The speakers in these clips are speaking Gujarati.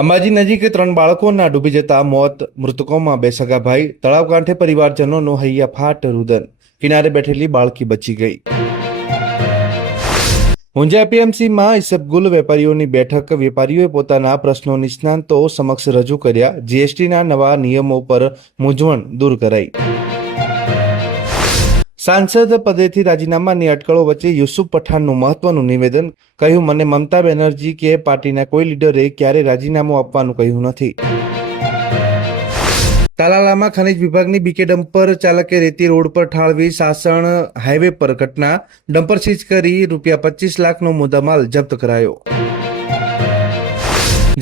અંબાજી નજીક 3 બાળકોના ડૂબી જતા મોત, મૃતકોમાં 2 સગા ભાઈ, તળાવ કાંઠે પરિવારજનોનું હૈયાફાટ રુદન, કિનારે બેઠેલી બાળકી બચી ગઈ. ઊંઝા એપીએમસીમાં ઈસબગુલ વેપારીઓની બેઠક. વેપારીઓએ પોતાના પ્રશ્નો નિષ્ણાંતો સમક્ષ રજૂ કર્યા. જીએસટીના નવા નિયમો પર મૂંઝવણ દૂર કરાઈ. સાંસદ પદેથી રાજીનામાની અટકળો વચ્ચે યુસુફ પઠાણનું મહત્વનું નિવેદન. કહ્યું, મને મમતા બેનર્જી કે પાર્ટીના કોઈ લીડરે ક્યારે રાજીનામું આપવાનું કહ્યું નથી. તાલાલામાં ખનીજ વિભાગની બીકે ડમ્પર ચાલકે રેતી રોડ પર ઠાલવી. સાસણ હાઈવે પર ઘટના. ડમ્પર સીઝ કરી ₹25 લાખનો મુદ્દામાલ જપ્ત કરાયો.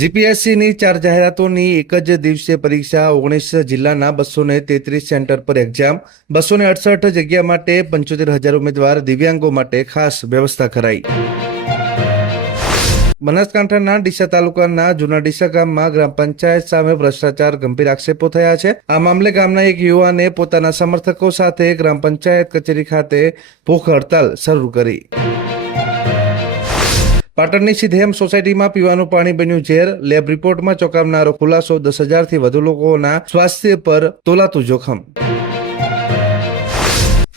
જીપીએસસીની 4 જાહેરાતોની એક જ દિવસે પરીક્ષા. 19 જિલ્લાના 233 સેન્ટર પર એક્ઝામ. 268 જગ્યા માટે 75,000 ઉમેદવાર. દિવ્યાંગો માટે ખાસ વ્યવસ્થા કરાઈ. બનાસકાંઠાના ડીસા તાલુકાના જૂના ડીસા ગામમાં ગ્રામ પંચાયત સામે ભ્રષ્ટાચાર ગંભીર આક્ષેપો થયા છે. આ મામલે ગામના એક યુવાને પોતાના સમર્થકો સાથે ગ્રામ પંચાયત કચેરી ખાતે ભૂખ હડતાલ શરૂ કરી. પાટણની સિધેમ સોસાયટીમાં પીવાનું પાણી બન્યું ઝેર. લેબ રિપોર્ટમાં ચોંકાવનારો ખુલાસો. 10,000થી વધુ લોકોના સ્વાસ્થ્ય પર તોલાતું જોખમ.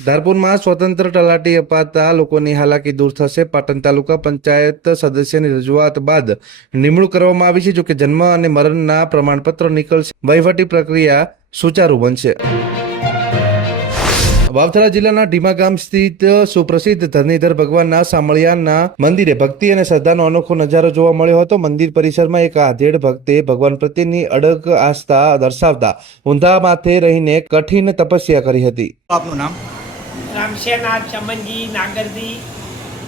ધારપુરમાં સ્વતંત્ર તલાટી અપાતા લોકોની હાલાકી દૂર થશે. પાટણ તાલુકા પંચાયત સદસ્યની રજૂઆત બાદ નિમણૂક કરવામાં આવી છે. જોકે જન્મ અને મરણના પ્રમાણપત્ર નીકળશે. વહીવટી પ્રક્રિયા સુચારુ બનશે. વાવથરા જિલ્લાના ઢીમા ગામ સ્થિત સુપ્રસિદ્ધ ધરણીધર ભગવાનના સામળિયાના મંદિરે ભક્તિ અને શ્રદ્ધાનો અનોખો નજારો જોવા મળ્યો હતો. મંદિર પરિસરમાં એક આધેડ ભક્તે ભગવાન પ્રત્યેની અડગ આસ્થા દર્શાવતા ઊંધા માથે રહીને કઠિન તપસ્યા કરી હતી. આપનું નામ? રામસેનાથ ચમનજી નાગરજી,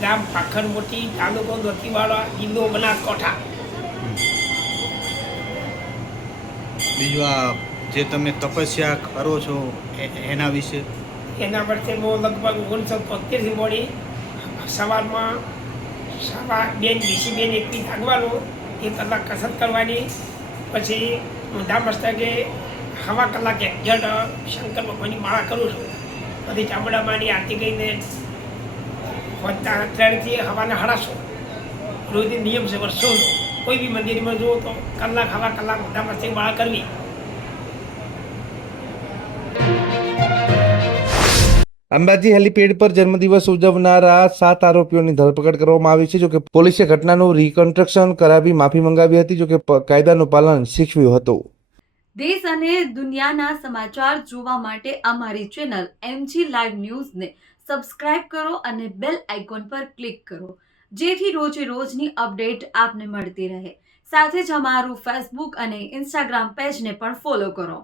ગામ પાખર મોટી, તાલુકો દોતીવાડા, જિલ્લો બનાસકાંઠા. બીજું આ જે તમે તપસ્યા કરો છો એના વિશે? એના પરથી હું લગભગ 1973 મોડી સવારમાં બેન બેન એકથી જાગવાનું, 1 કલાક કસરત કરવાની, પછી ઊંધા મસ્તકે 1/2 કલાક એક્ઝેક્ટ શંકર ભગવાનની માળા કરું છું. પછી ચામડામાંની આરતી ગઈને 3થી હવાના 7:30 રોજ નિયમ છે વર્ષોનો. કોઈ બી મંદિરમાં જુઓ તો 1 કલાક 1/2 કલાક ઊંધા મસ્તકે માળા કરવી. અંબાજી હેલીપેડ પર જન્મદિવસ ઉજવનારા 7 આરોપીઓની ધરપકડ કરવામાં આવી છે. જોકે પોલીસે ઘટનાનું રિકન્સ્ટ્રક્શન કરાવી માફી મંગાવી હતી. જોકે કાયદાનું પાલન શીખવ્યું હતું. દેશ અને દુનિયાના સમાચાર જોવા માટે અમારી ચેનલ MG લાઈવ ન્યૂઝને સબસ્ક્રાઇબ કરો અને બેલ આઇકોન પર ક્લિક કરો, જેથી રોજે રોજની અપડેટ આપને મળતી રહે. સાથે જ અમારું ફેસબુક અને ઇન્સ્ટાગ્રામ પેજને પણ ફોલો કરો.